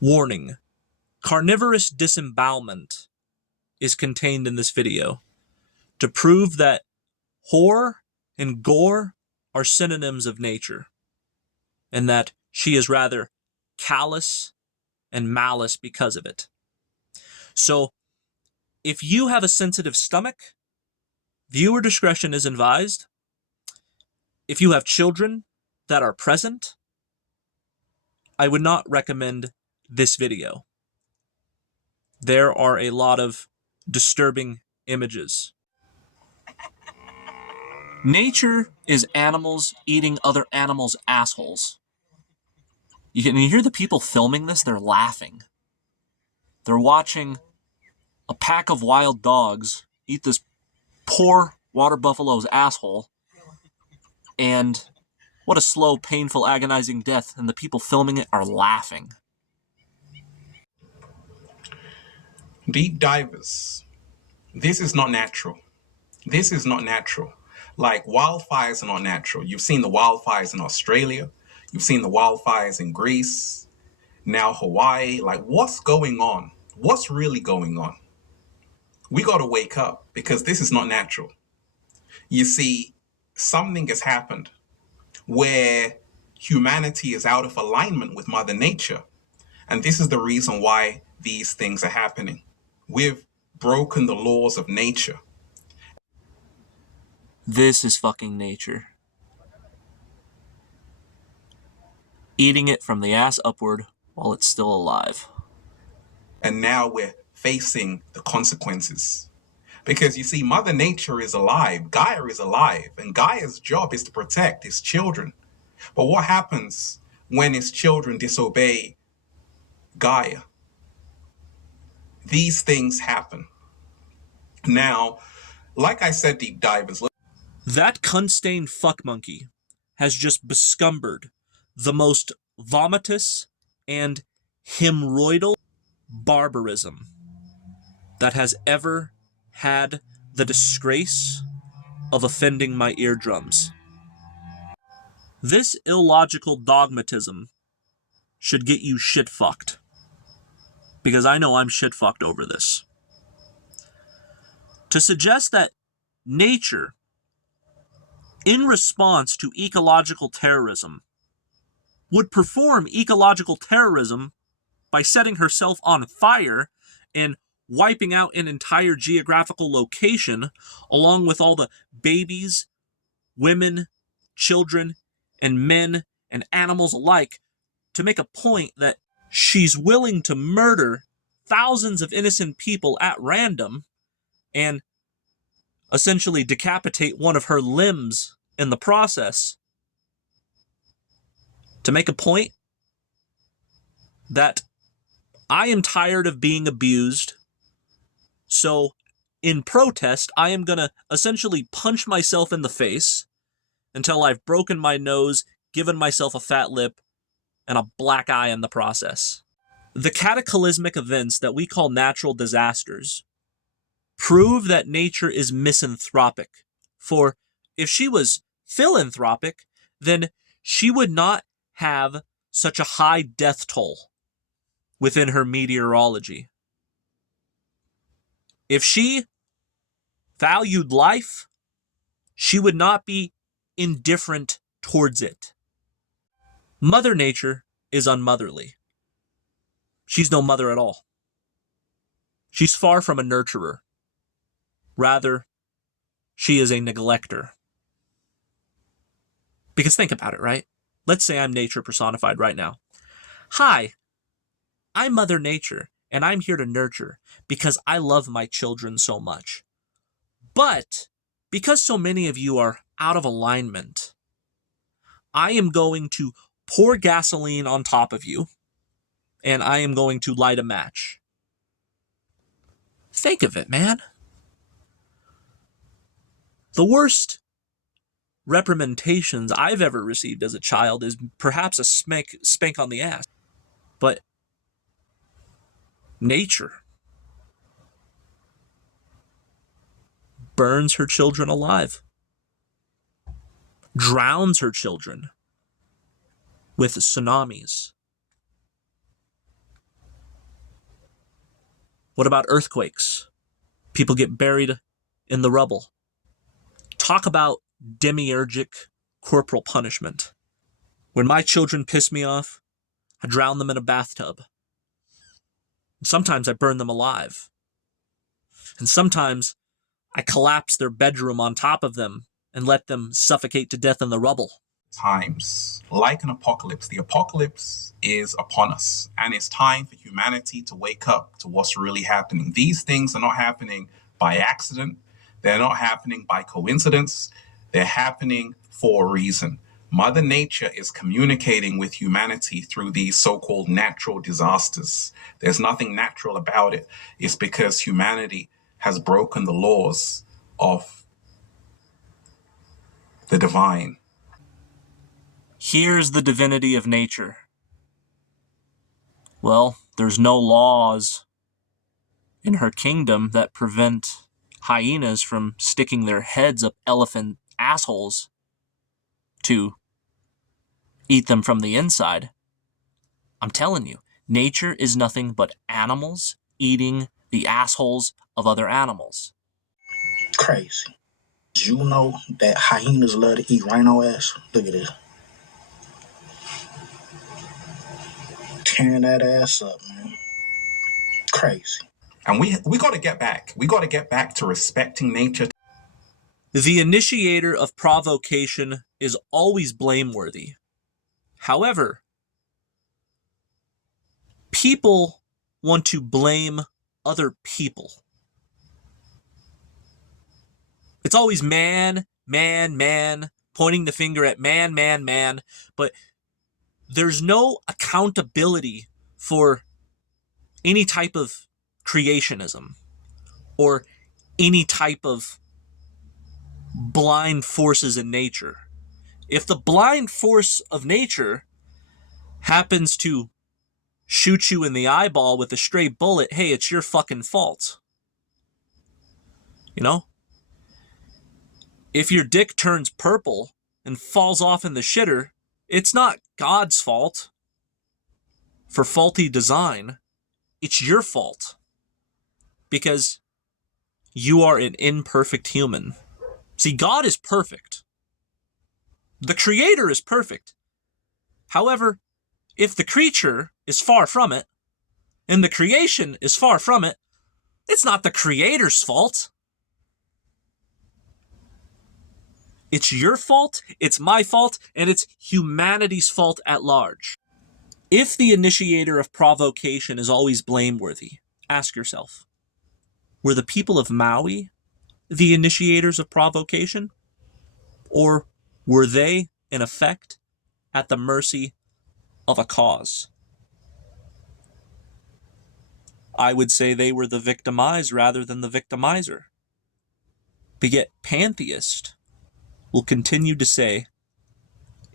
Warning: carnivorous disembowelment is contained in this video to prove that horror and gore are synonyms of nature, and that she is rather callous and malice because of it. So, if you have a sensitive stomach, viewer discretion is advised. If you have children that are present, I would not recommend this video. There are a lot of disturbing images. Nature is animals eating other animals' assholes. You hear the people filming this, they're laughing. They're watching a pack of wild dogs eat this poor water buffalo's asshole, and what a slow, painful, agonizing death, and the people filming it are laughing. Deep divers, this is not natural. This is not natural. Like, wildfires are not natural. You've seen the wildfires in Australia. You've seen the wildfires in Greece. Now Hawaii. Like, what's going on? What's really going on? We got to wake up, because this is not natural. You see, something has happened where humanity is out of alignment with Mother Nature. And this is the reason why these things are happening. We've broken the laws of nature. This is fucking nature. Eating it from the ass upward while it's still alive. And now we're facing the consequences. Because you see, Mother Nature is alive, Gaia is alive, and Gaia's job is to protect its children. But what happens when its children disobey Gaia? These things happen. Now, like I said, deep divers, that cunt-stained fuck monkey has just bescumbered the most vomitous and hemorrhoidal barbarism that has ever had the disgrace of offending my eardrums. This illogical dogmatism should get you shit-fucked, because I know I'm shit-fucked over this. To suggest that nature, in response to ecological terrorism, would perform ecological terrorism by setting herself on fire and wiping out an entire geographical location, along with all the babies, women, children, and men and animals alike, to make a point that she's willing to murder thousands of innocent people at random and essentially decapitate one of her limbs in the process, to make a point that I am tired of being abused, so in protest, I am going to essentially punch myself in the face until I've broken my nose, given myself a fat lip, and a black eye in the process. The cataclysmic events that we call natural disasters prove that nature is misanthropic. For if she was philanthropic, then she would not have such a high death toll within her meteorology. If she valued life, she would not be indifferent towards it. Mother Nature is unmotherly. She's no mother at all. She's far from a nurturer. Rather, she is a neglector. Because think about it, right? Let's say I'm nature personified right now. Hi, I'm Mother Nature, and I'm here to nurture because I love my children so much. But because so many of you are out of alignment, I am going to pour gasoline on top of you, and I am going to light a match. Think of it, man. The worst reprimandations I've ever received as a child is perhaps a spank on the ass. But nature burns her children alive, drowns her children with tsunamis, What about earthquakes? People get buried in the rubble. Talk about demiurgic corporal punishment. When my children piss me off, I drown them in a bathtub. And sometimes I burn them alive. And sometimes I collapse their bedroom on top of them and let them suffocate to death in the rubble. Times like an apocalypse. The apocalypse is upon us, and it's time for humanity to wake up to what's really happening. These things are not happening by accident, they're not happening by coincidence, they're happening for a reason. Mother Nature is communicating with humanity through these so-called natural disasters. There's nothing natural about it. It's because humanity has broken the laws of the divine. Here's the divinity of nature. Well, there's no laws in her kingdom that prevent hyenas from sticking their heads up elephant assholes to eat them from the inside. I'm telling you, nature is nothing but animals eating the assholes of other animals. Crazy. Did you know that hyenas love to eat rhino ass? Look at this. Tearing that ass up, man. Crazy. And we got to get back. We got to get back to respecting nature. The initiator of provocation is always blameworthy. However, people want to blame other people. It's always man, pointing the finger at man, but there's no accountability for any type of creationism or any type of blind forces in nature. If the blind force of nature happens to shoot you in the eyeball with a stray bullet, hey, it's your fucking fault. You know? If your dick turns purple and falls off in the shitter, it's not God's fault for faulty design. It's your fault. Because you are an imperfect human. See, God is perfect. The Creator is perfect. However, if the creature is far from it, and the creation is far from it, it's not the Creator's fault. It's your fault, it's my fault, and it's humanity's fault at large. If the initiator of provocation is always blameworthy, ask yourself, were the people of Maui the initiators of provocation? Or were they, in effect, at the mercy of a cause? I would say they were the victimized rather than the victimizer. But yet, pantheists will continue to say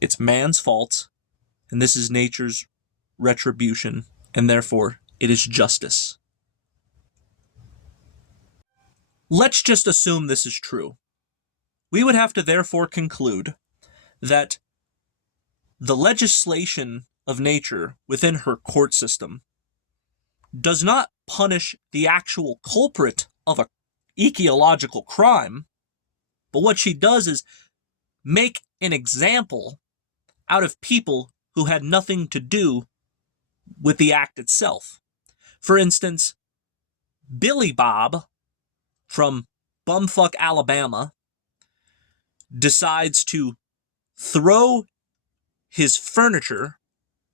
it's man's fault, and this is nature's retribution, and therefore it is justice. Let's just assume this is true. We would have to therefore conclude that the legislation of nature within her court system does not punish the actual culprit of an ecological crime, but what she does is make an example out of people who had nothing to do with the act itself. For instance, Billy Bob from bumfuck Alabama decides to throw his furniture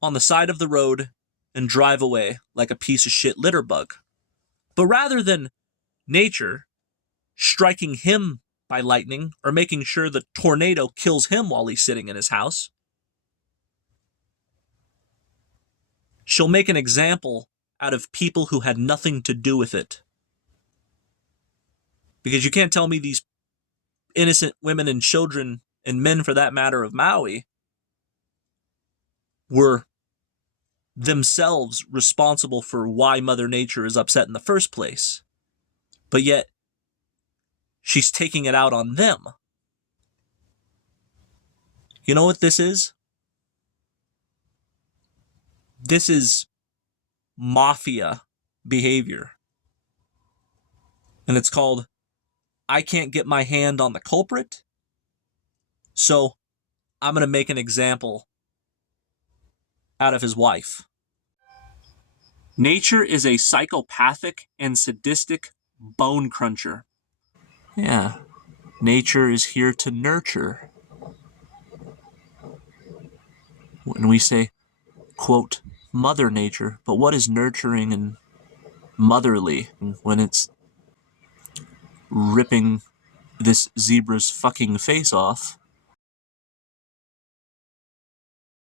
on the side of the road and drive away like a piece of shit litter bug. But rather than nature striking him by lightning or making sure the tornado kills him while he's sitting in his house, she'll make an example out of people who had nothing to do with it. Because you can't tell me these innocent women and children, and men for that matter, of Maui were themselves responsible for why Mother Nature is upset in the first place. But yet, she's taking it out on them. You know what this is? This is mafia behavior. And it's called I Can't Get My Hand on the Culprit, so I'm going to make an example out of his wife. Nature is a psychopathic and sadistic bone cruncher. Yeah, nature is here to nurture. When we say, quote, Mother Nature, but what is nurturing and motherly when it's ripping this zebra's fucking face off